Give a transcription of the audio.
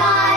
Bye.